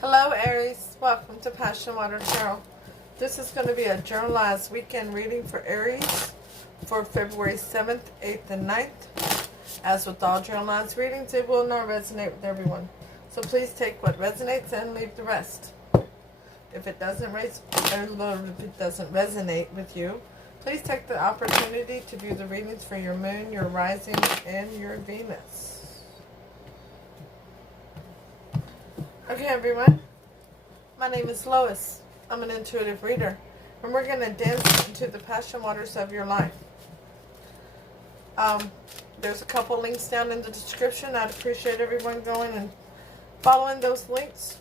Hello Aries, welcome to PassionWater Tarot. This is going to be a journalized weekend reading for Aries for February 7th, 8th, and 9th. As with all journalized readings, it will not resonate with everyone. So please take what resonates and leave the rest. If it doesn't resonate with you, please take the opportunity to view the readings for your moon, your rising, and your Venus. Okay, everyone. My name is Lois. I'm an intuitive reader, and we're going to dance into the passion waters of your life. There's a couple links down in the description. I'd appreciate everyone going and following those links.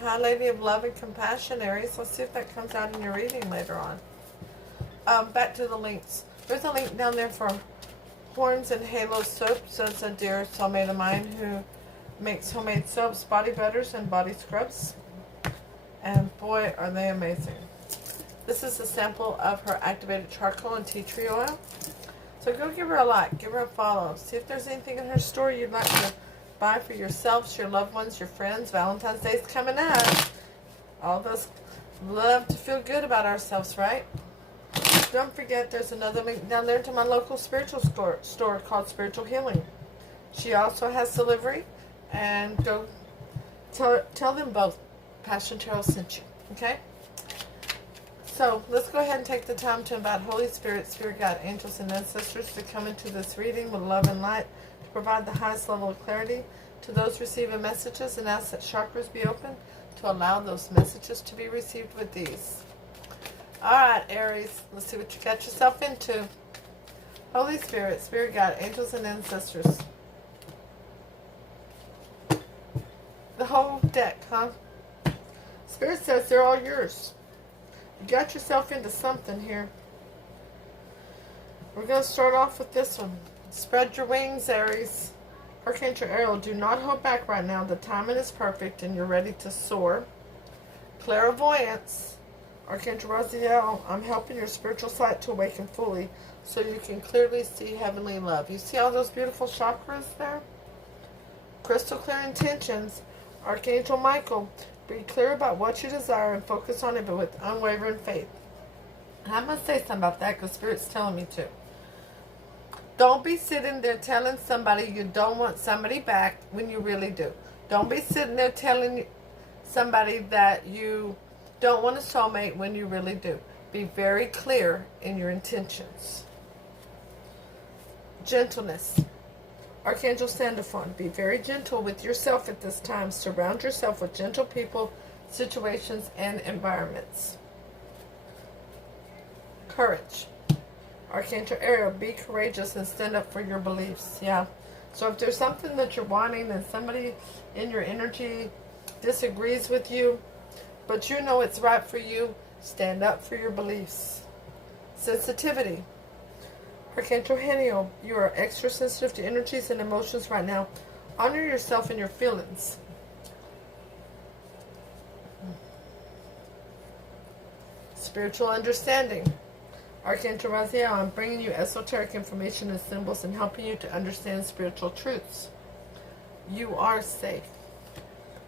High Lady of Love and Compassion, Aries. Let's see if that comes out in your reading later on. Back to the links. There's a link down there for Horns and Halo soap. So it's a dear soulmate of mine who makes homemade soaps, body butters, and body scrubs. And boy, are they amazing. This is a sample of her activated charcoal and tea tree oil. So go give her a like, give her a follow. See if there's anything in her store you'd like to buy for yourselves, your loved ones, your friends. Valentine's Day is coming up. All of us love to feel good about ourselves, right? Don't forget there's another link down there to my local spiritual store called Spiritual Healing. She also has delivery. And go tell them both Passion Tarot sent you, okay? So let's go ahead and take the time to invite Holy Spirit, Spirit Guide, angels, and ancestors to come into this reading with love and light to provide the highest level of clarity to those receiving messages, and ask that chakras be open to allow those messages to be received with ease. Alright, Aries, let's see what you got yourself into. Holy Spirit, Spirit Guide, angels, and ancestors. The whole deck, huh? Spirit says they're all yours. You got yourself into something here. We're going to start off with this one. Spread your wings, Aries. Archangel Ariel, do not hold back right now. The timing is perfect and you're ready to soar. Clairvoyance. Archangel Raziel, I'm helping your spiritual sight to awaken fully so you can clearly see heavenly love. You see all those beautiful chakras there? Crystal clear intentions. Archangel Michael, be clear about what you desire and focus on it, but with unwavering faith. And I must say something about that because Spirit's telling me to. Don't be sitting there telling somebody you don't want somebody back when you really do. Don't be sitting there telling somebody that you don't want a soulmate when you really do. Be very clear in your intentions. Gentleness. Archangel Sandalphon, be very gentle with yourself at this time. Surround yourself with gentle people, situations, and environments. Courage. Archangel Ariel, be courageous and stand up for your beliefs. Yeah. So if there's something that you're wanting and somebody in your energy disagrees with you, but you know it's right for you, stand up for your beliefs. Sensitivity. Archangel Haniel, you are extra sensitive to energies and emotions right now. Honor yourself and your feelings. Spiritual understanding. Archangel Raziel, I'm bringing you esoteric information and symbols and helping you to understand spiritual truths. You are safe.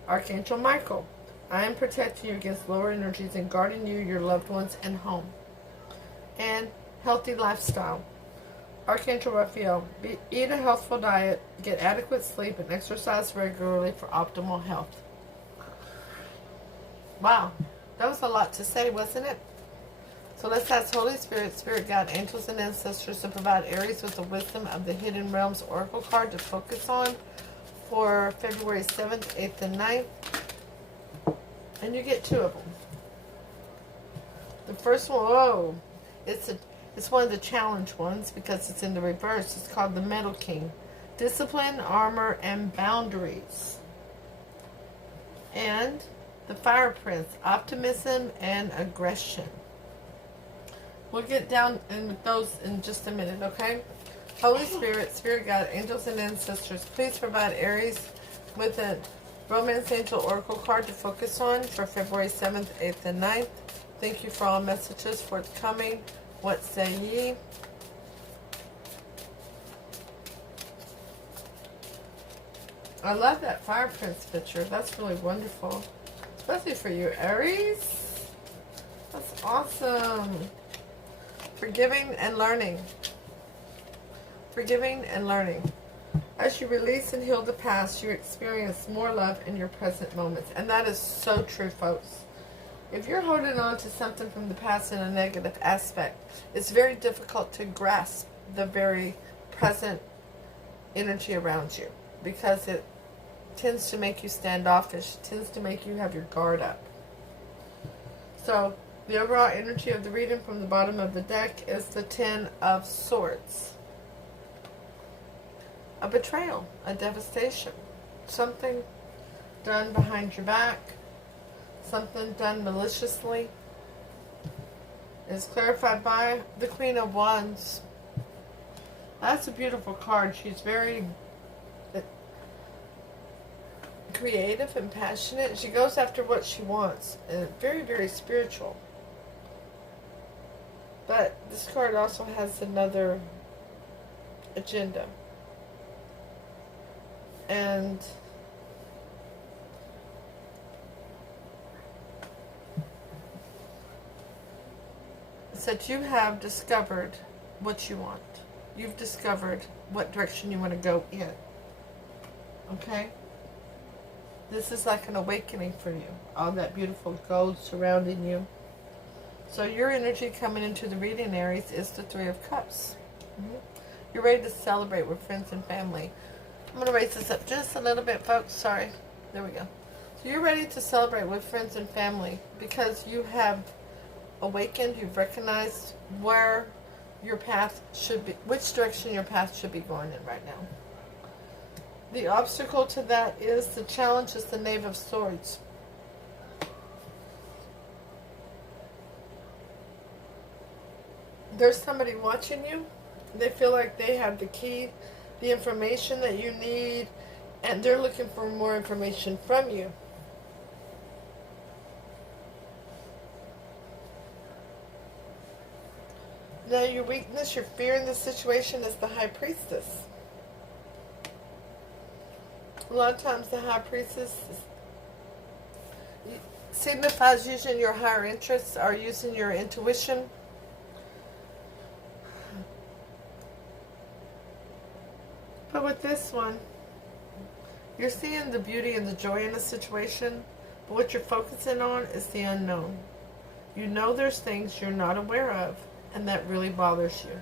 Archangel Michael, I am protecting you against lower energies and guarding you, your loved ones, and home. And healthy lifestyle. Archangel Raphael, eat a healthful diet, get adequate sleep, and exercise regularly for optimal health. Wow, that was a lot to say, wasn't it? So let's ask Holy Spirit, Spirit Guide, angels, and ancestors to provide Aries with the wisdom of the Hidden Realms Oracle card to focus on for February 7th, 8th, and 9th. And you get two of them. The first one, whoa, it's one of the challenge ones because it's in the reverse. It's called the Metal King. Discipline, armor, and boundaries. And the Fire Prince, optimism and aggression. We'll get down in those in just a minute, okay? Holy Spirit, Spirit Guide, angels, and ancestors, please provide Aries with a Romance Angel Oracle card to focus on for February 7th, 8th, and 9th. Thank you for all messages forthcoming. What say ye? I love that Fire Prince picture. That's really wonderful. Especially for you, Aries. That's awesome. Forgiving and learning. Forgiving and learning. As you release and heal the past, you experience more love in your present moments. And that is so true, folks. If you're holding on to something from the past in a negative aspect, it's very difficult to grasp the very present energy around you, because it tends to make you standoffish, tends to make you have your guard up. So the overall energy of the reading from the bottom of the deck is the Ten of Swords. A betrayal, a devastation, something done behind your back, something done maliciously, is clarified by the Queen of Wands. That's a beautiful card. She's very creative and passionate. She goes after what she wants, and very, very spiritual. But this card also has another agenda. And it's that you have discovered what you want. You've discovered what direction you want to go in. Okay? This is like an awakening for you. All that beautiful gold surrounding you. So your energy coming into the reading, Aries, is the Three of Cups. You're ready to celebrate with friends and family. I'm going to raise this up just a little bit, folks. Sorry. There we go. So you're ready to celebrate with friends and family because you have awakened. You've recognized where your path should be, which direction your path should be going in right now. The obstacle to that is, the challenge is the Knave of Swords. There's somebody watching you. They feel like they have the key, the information that you need, and they're looking for more information from you. Now your weakness, your fear in this situation is the High Priestess. A lot of times the High Priestess signifies using your higher interests or using your intuition. But with this one, you're seeing the beauty and the joy in the situation, but what you're focusing on is the unknown. You know there's things you're not aware of, and that really bothers you.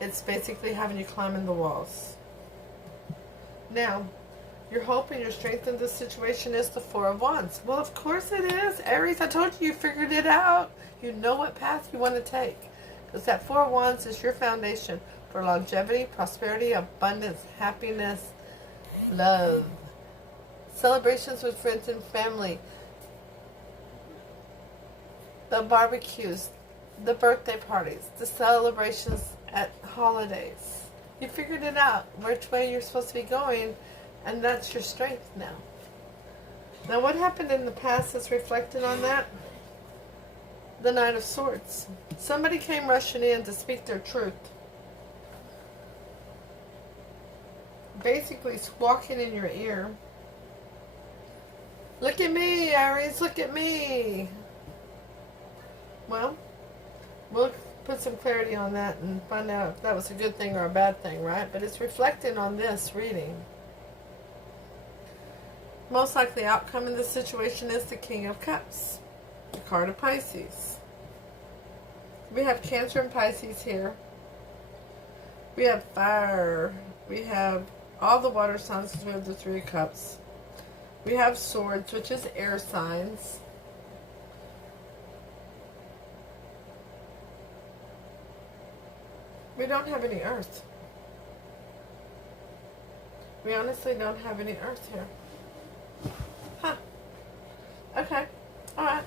It's basically having you climbing the walls. Now, your hope and your strength in this situation is the Four of Wands. Well, of course it is, Aries. I told you, you figured it out. You know what path you want to take. Because that Four of Wands is your foundation for longevity, prosperity, abundance, happiness, love, celebrations with friends and family, the barbecues, the birthday parties, the celebrations at holidays. You figured it out, which way you're supposed to be going, and that's your strength now. Now what happened in the past is reflected on that. The Knight of Swords. Somebody came rushing in to speak their truth. Basically squawking in your ear. Look at me, Aries, look at me. Well, we'll put some clarity on that and find out if that was a good thing or a bad thing, right? But it's reflecting on this reading. Most likely outcome in this situation is the King of Cups. The card of Pisces. We have Cancer and Pisces here. We have fire. We have all the water signs, because we have the Three of Cups. We have Swords, which is air signs. We don't have any earth. We honestly don't have any earth here. Huh. Okay. Alright.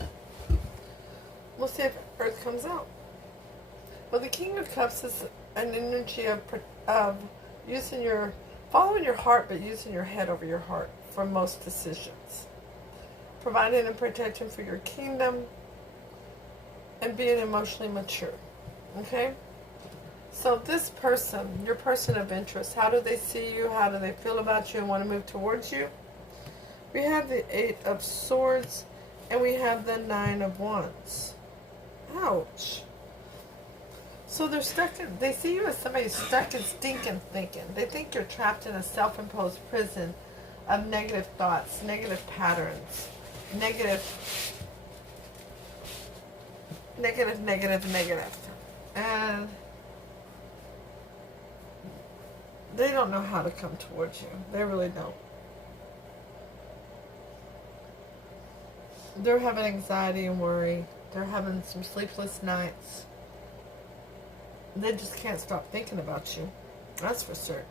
We'll see if earth comes out. Well, the King of Cups is an energy of using your, following your heart, but using your head over your heart for most decisions. Providing and protection for your kingdom, and being emotionally mature. Okay? So this person, your person of interest, how do they see you? How do they feel about you and want to move towards you? We have the 8 of Swords and we have the 9 of Wands. Ouch. So they're stuck in, they see you as somebody stuck in stinking thinking. They think you're trapped in a self-imposed prison of negative thoughts, negative patterns, negative. And they don't know how to come towards you. They really don't. They're having anxiety and worry. They're having some sleepless nights. They just can't stop thinking about you. That's for certain.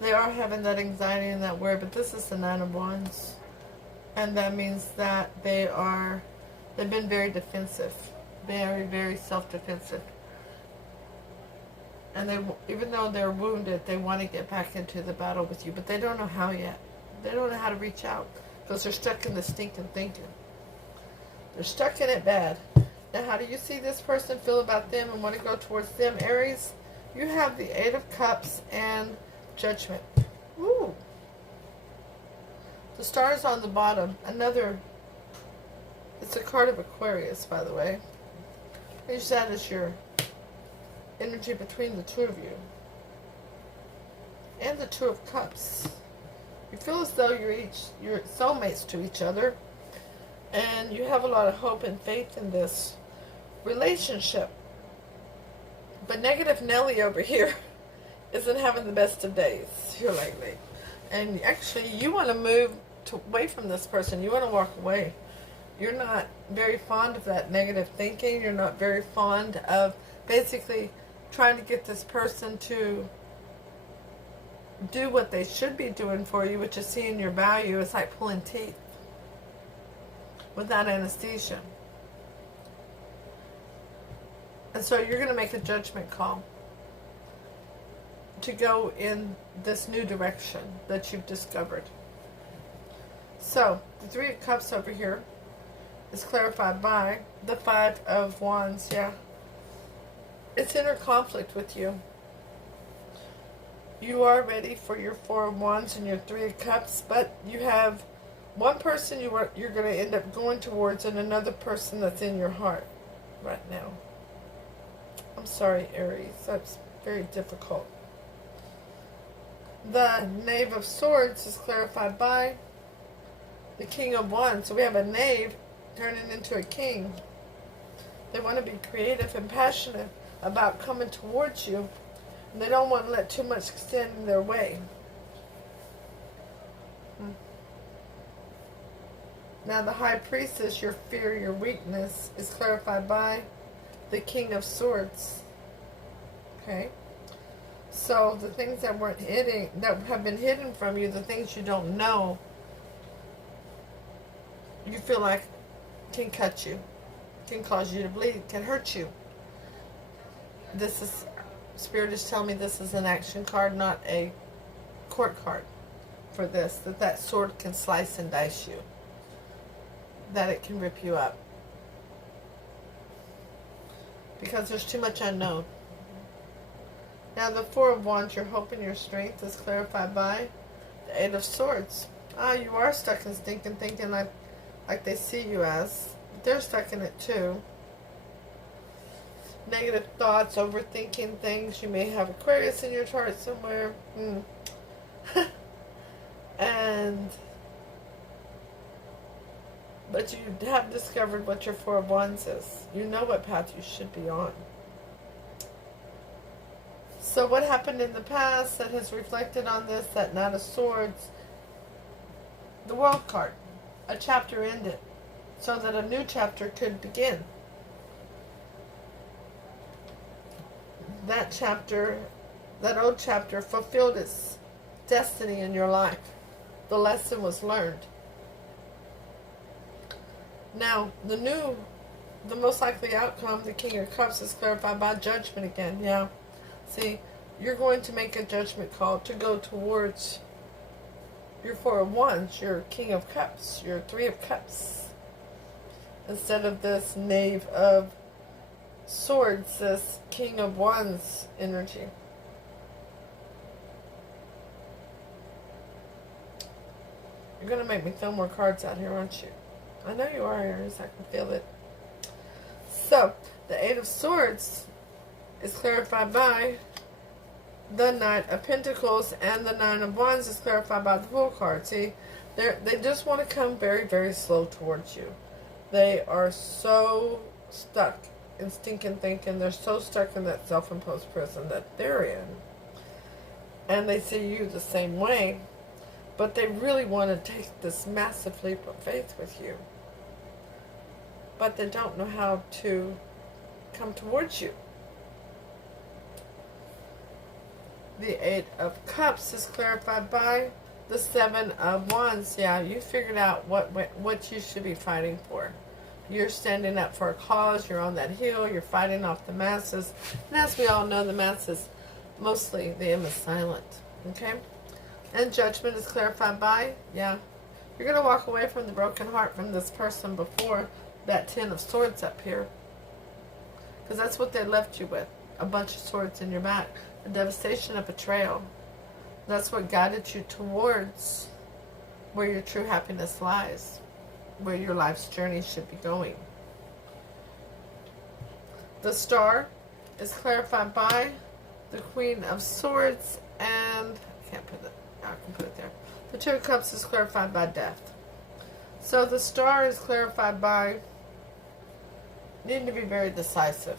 They are having that anxiety and that worry, but this is the 9 of Wands. And that means that they've been very defensive. Very, very self-defensive. And even though they're wounded, they want to get back into the battle with you, but they don't know how yet. They don't know how to reach out because they're stuck in the stinking thinking. They're stuck in it bad. Now, how do you see this person, feel about them, and want to go towards them, Aries? You have the 8 of Cups and Judgment. Ooh. The stars on the bottom. It's a card of Aquarius, by the way. Use that as your energy between the two of you. And the 2 of Cups. You feel as though you're soulmates to each other. And you have a lot of hope and faith in this relationship. But negative Nelly over here isn't having the best of days here lately. And actually, you want to move away from this person. You want to walk away. You're not very fond of that negative thinking. You're not very fond of basically trying to get this person to do what they should be doing for you, which is seeing your value. It's like pulling teeth without anesthesia. And so you're going to make a judgment call to go in this new direction that you've discovered. So, the 3 of Cups over here is clarified by the 5 of Wands. Yeah. It's inner conflict with you. You are ready for your 4 of Wands and your 3 of Cups, but you have one person you're going to end up going towards and another person that's in your heart right now. I'm sorry, Aries. That's very difficult. The Knave of Swords is clarified by the King of Wands. So we have a knave turning into a king. They want to be creative and passionate about coming towards you. And they don't want to let too much stand in their way. Now the High Priestess, your fear, your weakness, is clarified by the King of Swords. Okay? So the things that have been hidden from you, the things you don't know, you feel like can cut you, can cause you to bleed, can hurt you. Spirit is telling me this is an action card, not a court card for this. That sword can slice and dice you. That it can rip you up. Because there's too much unknown. Now the 4 of Wands, your hope and your strength, is clarified by the 8 of Swords. You are stuck in stinking thinking like they see you as. They're stuck in it too. Negative thoughts, overthinking things. You may have Aquarius in your chart somewhere. But you have discovered what your 4 of Wands is. You know what path you should be on. So what happened in the past that has reflected on this, that Knight of Swords? The World card. A chapter ended so that a new chapter could begin. That chapter, that old chapter, fulfilled its destiny in your life. The lesson was learned. Now, the most likely outcome, the King of Cups, is clarified by Judgment again. Yeah. See, you're going to make a judgment call to go towards Your Four of Wands, your King of Cups, your Three of Cups. Instead of this Knave of Swords, this King of Wands energy. You're going to make me throw more cards out here, aren't you? I know you are, Aries. I can feel it. So, the Eight of Swords is clarified by the Knight of Pentacles, and the Nine of Wands is clarified by the Fool card. See, they just want to come very, very slow towards you. They are so stuck in stinking thinking. They're so stuck in that self-imposed prison that they're in. And they see you the same way. But they really want to take this massive leap of faith with you. But they don't know how to come towards you. The Eight of Cups is clarified by the Seven of Wands. Yeah, you figured out what you should be fighting for. You're standing up for a cause. You're on that hill. You're fighting off the masses. And as we all know, the masses, mostly the M is silent. Okay? And Judgment is clarified by, yeah, you're going to walk away from the broken heart from this person before that Ten of Swords up here. Because that's what they left you with. A bunch of swords in your back. A devastation, a betrayal. That's what guided you towards where your true happiness lies. Where your life's journey should be going. The Star is clarified by the Queen of Swords, and I can't put it, I can put it there. The Two of Cups is clarified by death. So the Star is clarified by needing to be very decisive.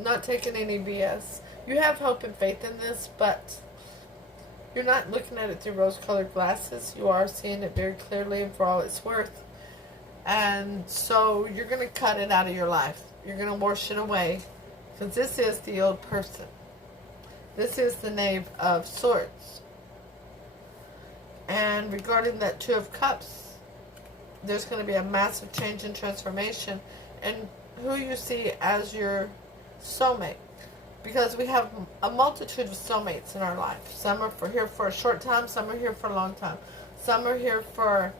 Not taking any BS. You have hope and faith in this, but you're not looking at it through rose-colored glasses. You are seeing it very clearly and for all it's worth. And so you're going to cut it out of your life. You're going to wash it away. Because this is the old person. This is the Knave of Swords. And regarding that Two of Cups, there's going to be a massive change and transformation in who you see as your soulmate. Because we have a multitude of soulmates in our life. Some are here for a short time. Some are here for a long time. Some are here for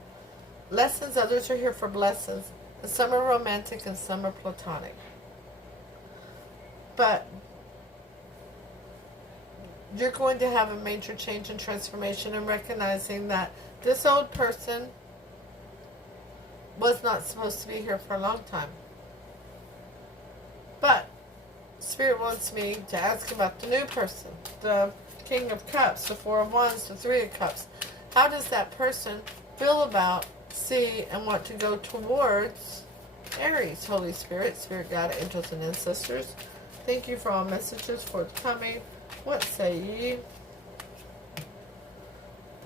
lessons. Others are here for blessings. And some are romantic and some are platonic. But you're going to have a major change and transformation in recognizing that this old person was not supposed to be here for a long time. But Spirit wants me to ask about the new person, the King of Cups, the Four of Wands, the Three of Cups. How does that person feel about, see, and want to go towards Aries? Holy Spirit, Spirit Guide, Angels, and Ancestors, thank you for all messages forthcoming. What say ye?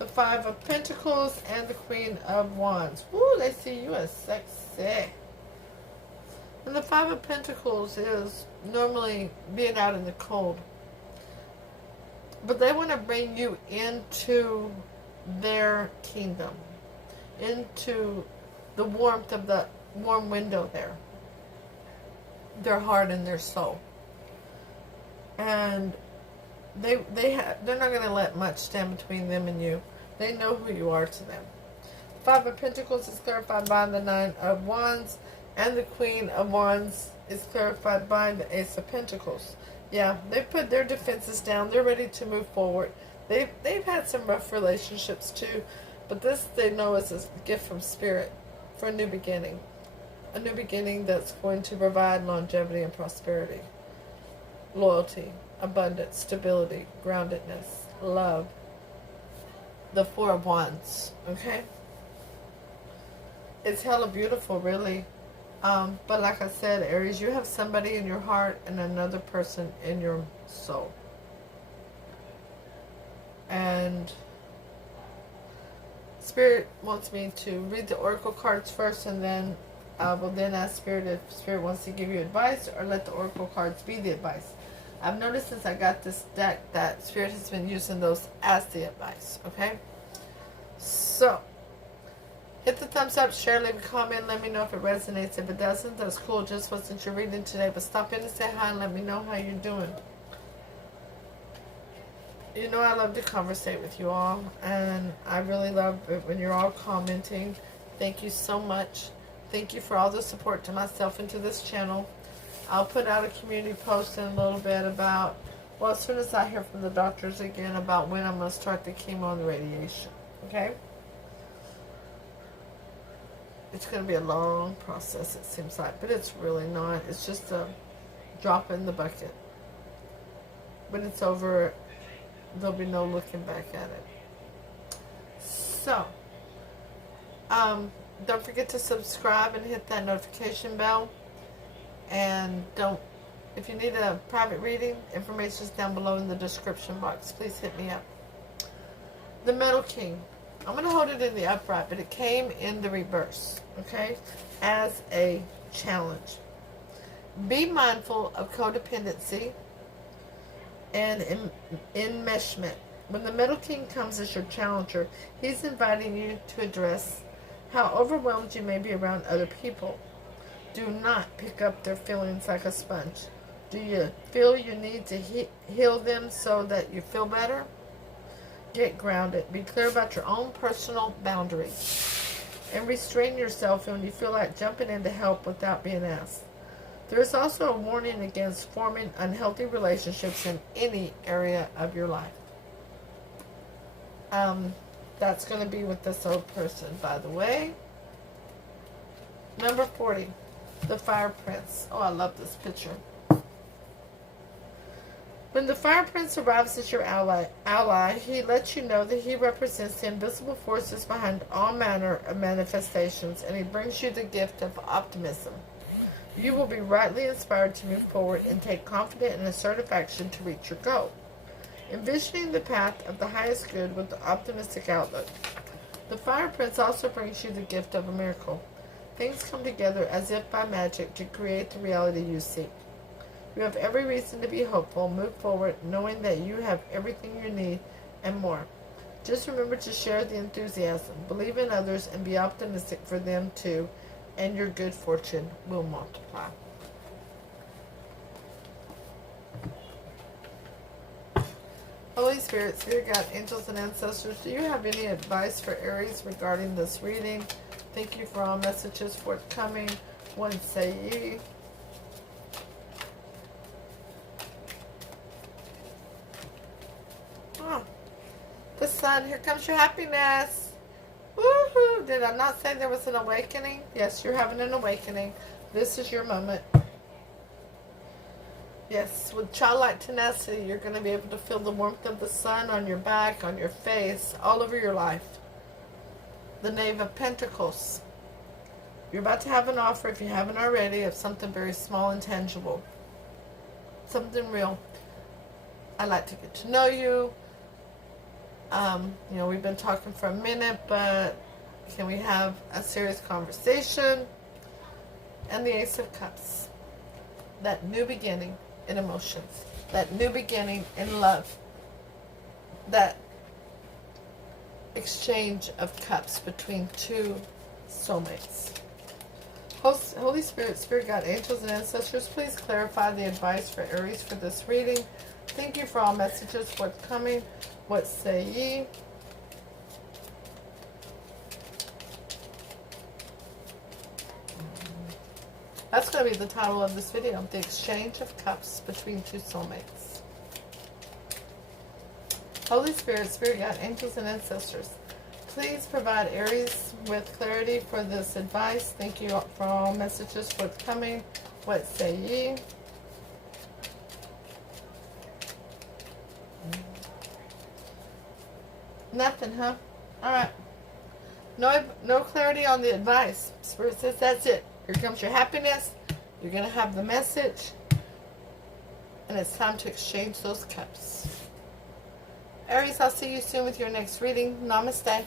The Five of Pentacles and the Queen of Wands. Woo, they see you as sexy. And the Five of Pentacles is normally being out in the cold. But they want to bring you into their kingdom. Into the warmth of the warm window there. Their heart and their soul. And they're not going to let much stand between them and you. They know who you are to them. Five of Pentacles is clarified by the Nine of Wands. And the Queen of Wands is clarified by the Ace of Pentacles. Yeah, they've put their defenses down. They're ready to move forward. They've had some rough relationships too. But this they know is a gift from Spirit for a new beginning. A new beginning that's going to provide longevity and prosperity. Loyalty, abundance, stability, groundedness, love. The Four of Wands. Okay? It's hella beautiful, really. But like I said, Aries, you have somebody in your heart and another person in your soul. And Spirit wants me to read the Oracle cards first, and then I will then ask Spirit if Spirit wants to give you advice or let the Oracle cards be the advice. I've noticed since I got this deck that Spirit has been using those as the advice. Okay? So hit the thumbs up, share, leave a comment, let me know if it resonates. If it doesn't, that's cool, just wasn't your reading today. But stop in and say hi and let me know how you're doing. You know I love to conversate with you all, and I really love it when you're all commenting. Thank you so much. Thank you for all the support to myself and to this channel. I'll put out a community post in a little bit about, well, as soon as I hear from the doctors again about when I'm going to start the chemo and the radiation. Okay? It's going to be a long process, it seems like, but it's really not. It's just a drop in the bucket. When it's over, there'll be no looking back at it. So, don't forget to subscribe and hit that notification bell. And if you need a private reading, information is down below in the description box. Please hit me up. The Metal King. I'm going to hold it in the upright, but it came in the reverse, okay, as a challenge. Be mindful of codependency and enmeshment. When the Metal King comes as your challenger, he's inviting you to address how overwhelmed you may be around other people. Do not pick up their feelings like a sponge. Do you feel you need to heal them so that you feel better? Get grounded. Be clear about your own personal boundaries. And restrain yourself when you feel like jumping in to help without being asked. There is also a warning against forming unhealthy relationships in any area of your life. That's going to be with this old person, by the way. Number 40, the Fire Prince. Oh, I love this picture. When the Fire Prince arrives as your ally, he lets you know that he represents the invisible forces behind all manner of manifestations, and he brings you the gift of optimism. You will be rightly inspired to move forward and take confident and assertive action to reach your goal. Envisioning the path of the highest good with an optimistic outlook. The Fire Prince also brings you the gift of a miracle. Things come together as if by magic to create the reality you seek. You have every reason to be hopeful. Move forward knowing that you have everything you need and more. Just remember to share the enthusiasm. Believe in others and be optimistic for them too, and your good fortune will multiply. Holy Spirit, Spirit Guide, angels and ancestors, do you have any advice for Aries regarding this reading? Thank you for all messages forthcoming. What say ye? The Sun, here comes your happiness. Woohoo! Did I not say there was an awakening? Yes, you're having an awakening. This is your moment. Yes, with childlike tenacity, you're going to be able to feel the warmth of the sun on your back, on your face, all over your life. The Knave of Pentacles. You're about to have an offer, if you haven't already, of something very small and tangible. Something real. I'd like to get to know you. You know, we've been talking for a minute, but can we have a serious conversation? And the Ace of Cups. That new beginning in emotions. That new beginning in love. That exchange of cups between two soulmates. Holy Spirit, Spirit Guide, angels and ancestors, please clarify the advice for Aries for this reading. Thank you for all messages forthcoming. What say ye? That's going to be the title of this video, The Exchange of Cups Between Two Soulmates. Holy Spirit, Spirit Guide, angels and ancestors, please provide Aries with clarity for this advice. Thank you for all messages forthcoming. What say ye? Nothing, huh? Alright. No clarity on the advice. Spirit says that's it. Here comes your happiness. You're going to have the message. And it's time to exchange those cups. Aries, I'll see you soon with your next reading. Namaste.